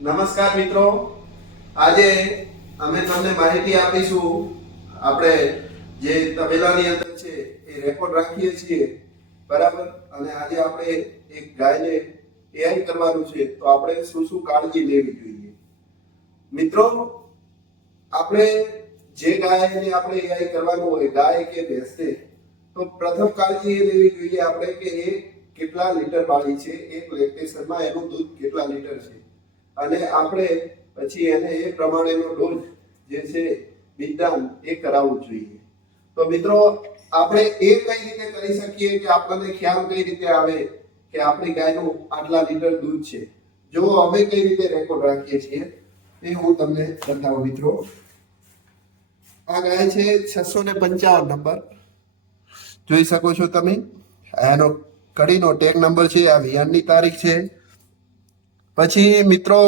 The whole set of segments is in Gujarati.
નમસ્કાર મિત્રો, આજે અમે તમને માહિતી આપીશું. આપણે જે તબેલાની અંદર છે એ રેકોર્ડ રાખીએ છીએ, બરાબર. અને આજે આપણે એક ગાયને એઆઈ કરવાનું છે, તો આપણે શું શું કાળજી લેવી જોઈએ. મિત્રો, આપણે જે ગાયને આપણે એઆઈ કરવાનું હોય, ગાય કે ભેંસને, તો પ્રથમ કાળજી એ લેવી જોઈએ આપણે કે એ કેટલા લીટર વાળી છે, એક લેક્ટેશનમાં એનું દૂધ કેટલા લીટર છે, અને આપણે પછી એને એ પ્રમાણેનો ડોઝ જે છે બીજદાન એ કરાવવું જોઈએ. તો મિત્રો, આપણે એ કઈ રીતે કરી શકીએ કે આપણને ખ્યાલ કઈ રીતે આવે કે આપણી ગાયનું આટલા લીટર દૂધ છે. જો અમે કઈ રીતે રેકોર્ડ રાખીએ છીએ એ હું તમને બતાવું. મિત્રો, આ ગાય છે 655 નંબર, જોઈ શકો છો તમે. એનો કડીનો ટેગ નંબર છે, આ વિયાણની તારીખ છે. પછી મિત્રો,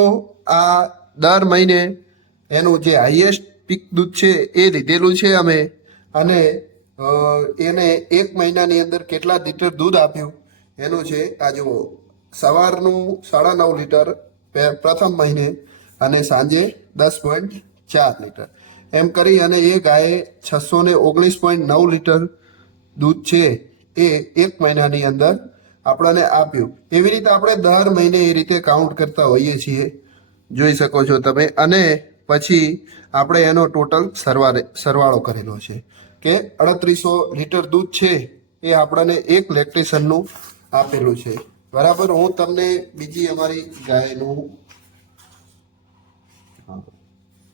આ દર મહિને એનું જે હાઈએસ્ટ પીક દૂધ છે એ લીધેલું છે અમે, અને એને એક મહિનાની અંદર કેટલા લીટર દૂધ આપ્યું એનું છે. આ જુઓ, સવારનું 9.5 લીટર પ્રથમ મહિને અને સાંજે 10.4 લીટર, એમ કરી અને એ ગાયે 619.9 લીટર દૂધ છે એ એક મહિનાની અંદર આપણને આપ્યું. એવી રીતે આપણે દર મહિને એ રીતે કાઉન્ટ કરતા હોઈએ છીએ, જોઈ શકો છો તમે. અને પછી આપણે એનો ટોટલ સરવાળો કરેલો છે કે 3800 લીટર દૂધ છે એ આપણને એક લેક્ટેશનનું આપેલું છે, બરાબર. હું તમને બીજી અમારી ગાયનું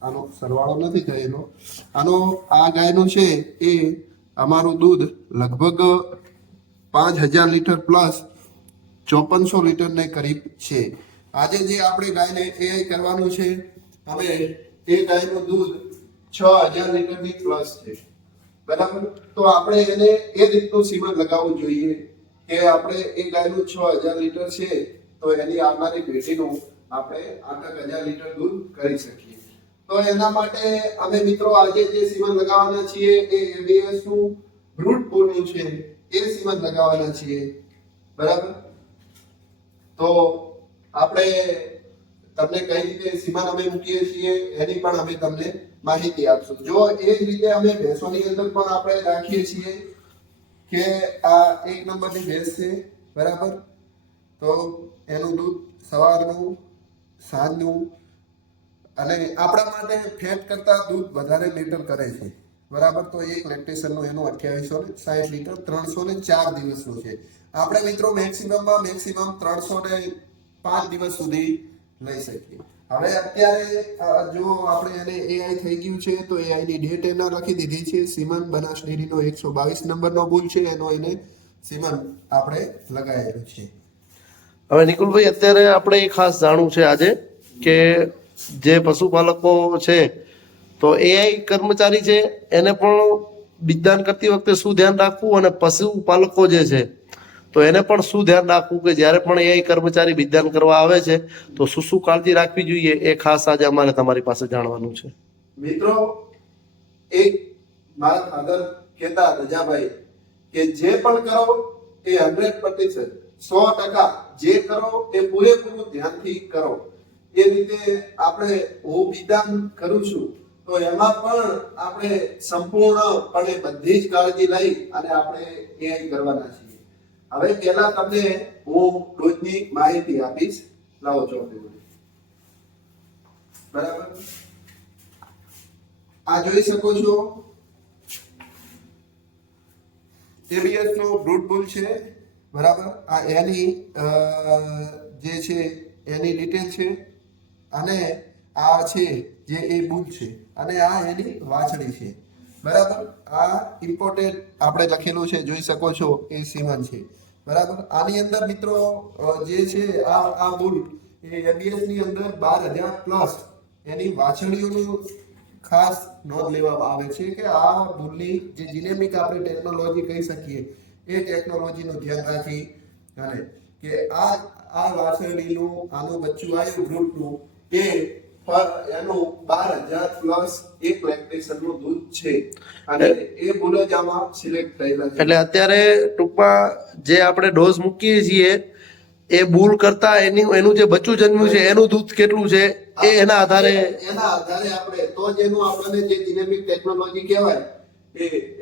આનો સરવાળો નથી થયેલો. આ ગાયનું છે એ અમારું દૂધ લગભગ 5000 લીટર પ્લસ 5400 લીટરને કરીબ છે. આજે જે આપણે ગાયને એઆઈ કરવાનું છે, હવે એ ગાયનું દૂધ 6000 લીટરની પ્લસ છે, બરાબર. તો આપણે એને એ રીતનું સીમા લગાવવું જોઈએ કે આપણે એ ગાયનું 6000 લીટર છે તો એની આવનારી પેઢીનું આપણે 8000 લીટર દૂધ કરી શકીએ. તો એના માટે અમે મિત્રો આજે જે સીમા લગાવવાના છીએ એ એબીએસ નું બ્રૂટ બોલનું છે, એ સીમા લગાવવાના છીએ, બરાબર. તો આપણે તમને કઈ રીતે સીમા અમે મૂકીએ છીએ એની પણ અમે તમને માહિતી આપશું. જો એ જ રીતે અમે ભેંસોની અંદર પણ આપણે રાખીએ છીએ કે આ 1 નંબરની ભેંસ છે, બરાબર. તો એનું દૂધ સવારનું, સાંજનું, અને આપણા માટે ફેટ કરતા દૂધ વધારે લીટર કરે છે, બરાબર. તો એક લેક્ટેશનનું એનું 2860 લીટર 304 દિવસનું છે. આપણે મિત્રો મેક્સિમમ 305 દિવસ સુધી લઈ શકીએ. હવે અત્યારે જો આપણે એને એઆઈ થઈ ગયું છે તો એઆઈ ની ડેટ એના લખી દીધી છે. સીમન બનાસ ડેરીનો 122 નંબરનો બુલ છે, એનો એને સીમન આપણે લગાવેલું છે. હવે નિકુલભાઈ, અત્યારે આપણે એ ખાસ જાણવું છે આજે કે જે પશુપાલકો છે તો એઆઈ કર્મચારી છે એને પણ બીજદાન કરતી વખતે શું ધ્યાન રાખવું, અને પશુપાલકો જે છે તો એને પણ શું ધ્યાન રાખવું કે જ્યારે પણ એઆઈ કર્મચારી બીજદાન કરવા આવે છે તો શું શું કાળજી રાખવી જોઈએ, એ ખાસ આજે અમારે તમારી પાસે જાણવાનું છે. મિત્રો, એક મારા ફાધર કહેતા રજાભાઈ કે જે પણ કરો એ 100% 100% જે કરો એ પૂરેપૂરું ધ્યાનથી કરો. એ રીતે આપણે હું બીજદાન કરું છું તો એમાં પણ આપણે સંપૂર્ણપણે બધી જ કાળજી લઈ અને આપણે એઆઈ કરવાના છીએ. હવે પહેલા તમને હું ડોઝની માહિતી આપીશ. લાવો ચોપડી, બરાબર. આ જોઈ શકો છો એબીએસ નો બ્રૂટ બુલ છે, બરાબર. આ એની જે છે એની ડિટેલ છે, અને આ છે જે એ બુલ છે, અને આ એની વાછડી છે, બરાબર. આ ઇમ્પોર્ટેડ આપણે લખેલું છે, જોઈ શકો છો એ સીમન છે, બરાબર. આની અંદર મિત્રો જે છે આ બુલ એ એબીએસ ની અંદર 12000 પ્લસ એની વાછડીઓનું ખાસ નોંધ લેવામાં આવે છે કે આ બુલની જે જીનેમિક આપણે ટેકનોલોજી કહી શકીએ એ ટેકનોલોજીનું ધ્યાન રાખી અને કે આ વાછરડીનું આનું બચ્ચું આવ્યું બ્રૂટનું એ એનું 12000 પ્લસ એક લેક્ટેશનનું દૂધ છે, અને એ બુલેજામાં સિલેક્ટ થયેલા છે. એટલે અત્યારે ટૂંકમાં જે આપણે ડોઝ મૂકીએ છીએ એ બુલ કરતા એનું જે બચ્ચું જન્મ્યું છે એનું દૂધ કેટલું છે એ એના આધારે એના આધારે આપણે તો જ એનું આપણને જે જીનેમિક ટેકનોલોજી કહેવાય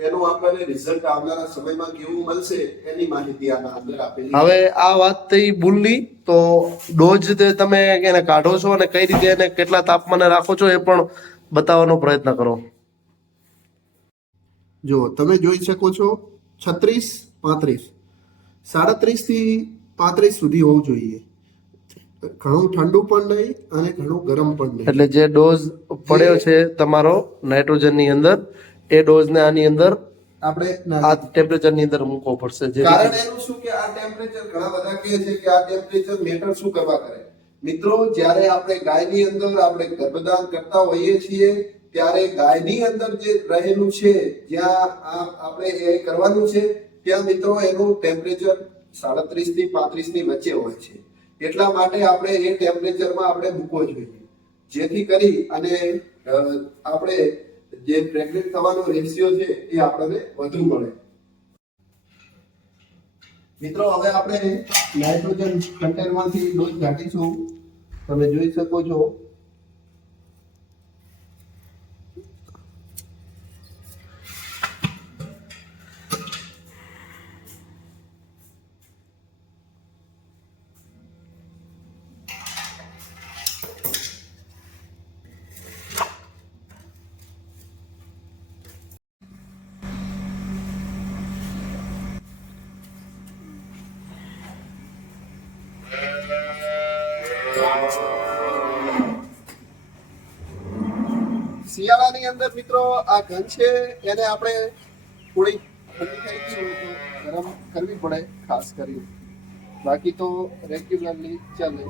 એનું આપણને રિઝલ્ટ આવનારા સમયમાં કેવું મળશે એની માહિતી આના અંદર આપેલી છે. હવે આ વાત થઈ બુલની, તો ડોઝ તમે એને કાઢો છો અને કઈ રીતે એને કેટલા તાપમાને રાખો છો એ પણ બતાવવાનો પ્રયત્ન કરો. જો તમે જોઈ શકો છો 36-35 37 થી 35 સુધી હોવું જોઈએ. ઘણું ઠંડુ પણ નહીં અને ઘણું ગરમ પણ નહીં. એટલે જે ડોઝ પડ્યો છે તમારો નાઇટ્રોજનની અંદર એ ડોઝને આની અંદર આપણે આ ટેમ્પરેચરની અંદર મૂકવો પડશે. કારણ એનું શું કે આ ટેમ્પરેચર ઘણા બધા કહે છે કે આ ટેમ્પરેચર મેટર શું કરવા કરે. મિત્રો, જ્યારે આપણે ગાયની અંદર આપણે ગર્ભધાન કરતા હોઈએ છીએ ત્યારે ગાયની અંદર જે રહેલું છે જ્યાં આપણે એ કરવાનું છે ત્યાં મિત્રો એનું ટેમ્પરેચર 37 થી 35 ની વચ્ચે હોય છે. એટલા માટે આપણે એ ટેમ્પરેચરમાં આપણે મૂકવો જોઈએ જેથી કરી અને આપણે જે પ્રેગ્નેન્ટ થવાનો રેશિયો છે એ આપણને વધુ મળે. મિત્રો, હવે આપણે નાઇટ્રોજન કન્ટેનરમાંથી ડોઝ કાઢીશું. તમે જોઈ શકો છો શિયાળાની અંદર મિત્રો આ ઘન છે એને આપણે થોડી ઠંડી થઈ ગઈ હોય તો ગરમ કરવી પડે ખાસ કરી, બાકી તો રેગ્યુલરલી ચાલે.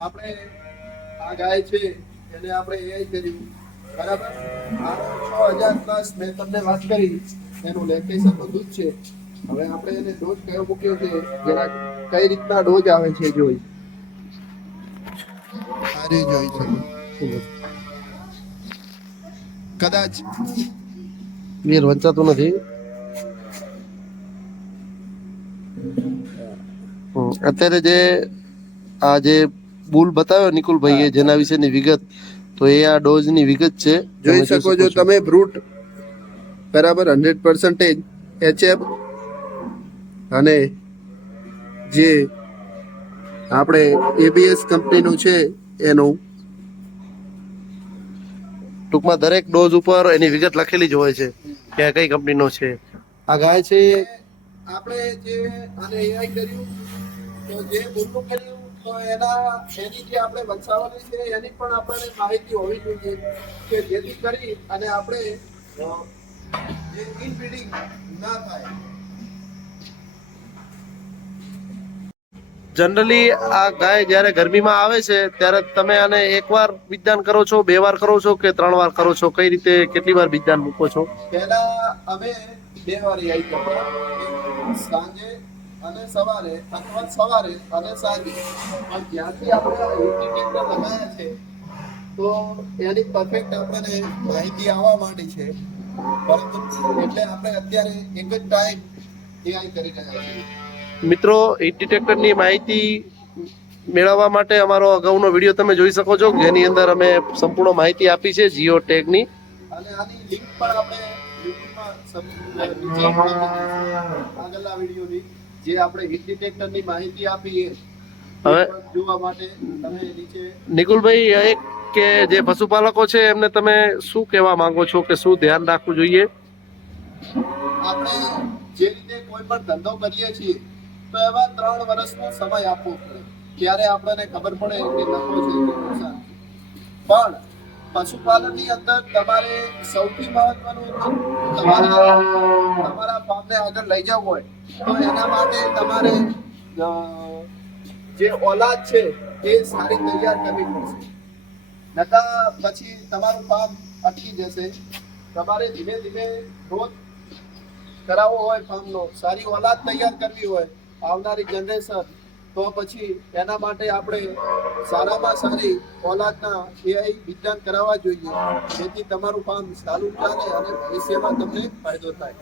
આપણે આ ગાય છે એને આપણે એઆઈ કર્યું, બરાબર. આનો 6000 પ્લસ મેં તમને વાત કરી એનું લેક્ટેશન નું દૂધ છે. હવે આપણે એને ડોઝ કયો મૂક્યો છે, જરા કઈ રીતના ડોઝ આવે છે જોઈ. સારી જોઈ છે કદાચ ક્લિયર વંચાતું નથી. અત્યારે જે આ જે બુલ બતાવ્યો નિકુલભાઈએ જેના વિશેની વિગત, તો એ આ ડોઝની વિગત છે. જોઈ શકો છો તમે બ્રૂટ બરાબર 100% HF અને જે આપણે ABS કંપનીનું છે એનું ટૂંકમાં દરેક ડોઝ ઉપર એની વિગત લખેલી જ હોય છે કે કઈ કંપનીનો છે. આ ગાય છે આપણે જે આને AI કર્યું તો જે બોલનું કર્યું તો એની જે આપણે વંશાવલી છે એની પણ આપણને માહિતી હોવી જોઈએ કે જેથી કરી અને આપણે જે ઇનબ્રીડિંગ ના થાય. જનરલી આ ગાય જ્યારે ગરમીમાં આવે છે ત્યારે તમે આને એકવાર બીજદાન કરો છો, 2 વાર કરો છો કે 3 વાર કરો છો? કઈ રીતે કેટલી વાર બીજદાન મૂકો છો? પહેલા અમે 2 વાર AI કરતા, સાંજે અને સવારે અથવા સવારે અને સાંજે. પણ જ્યાંથી આપણે ઇન્ડિકેટર લગાવ્યા છે તો એની પરફેક્ટ આપણને માહિતી આવવા માંડી છે, પરંતુ એટલે આપણે અત્યારે એક જ ટાઈમ AI કરી રહ્યા છીએ. મિત્રો, હીટ ડિટેક્ટરની માહિતી મેળવવા માટે અમારો અગાઉનો વિડીયો તમે જોઈ શકો છો જેની અંદર અમે સંપૂર્ણ માહિતી આપી છે જીઓ ટેગની. અને આની લિંક પણ આપણે યુટ્યુબમાં નીચે આપી છે. આગળના વિડીયોની જે આપણે હિટ ડિટેક્ટરની માહિતી આપી એ હવે જોવા માટે તમે નીચે નિકુલભાઈ એક કે જે પશુપાલકો છે એમને તમે શું કહેવા માંગો છો કે શું ધ્યાન રાખવું જોઈએ? આપણે જે રીતે કોઈ પણ ધંધો કરીએ છીએ તો એવા 3 વર્ષનો સમય આપવો પડે ત્યારે આપણને ખબર પડે કે નફો છે કે નુકસાન છે. પણ પશુપાલનની અંદર તમારે સૌથી મહત્વનું તમારા ફાર્મને આગળ લઈ જવું હોય તો એના માટે તમારે જે ઓલાદ છે એ સારી તૈયાર કરવી પડશે. નકા પછી તમારું ફાર્મ અટકી જશે. તમારે ધીમે ધીમે ગ્રોથ કરાવવો હોય ફાર્મનો, સારી ઓલાદ તૈયાર કરવી હોય આવનારી જનરેશન, તો પછી એના માટે આપણે સારામાં સારી ઓલાદના એઆઈ વિજ્ઞાન કરાવવા જોઈએ જેથી તમારું ફાર્મ સારું ચાલે અને ભવિષ્યમાં તમને ફાયદો થાય.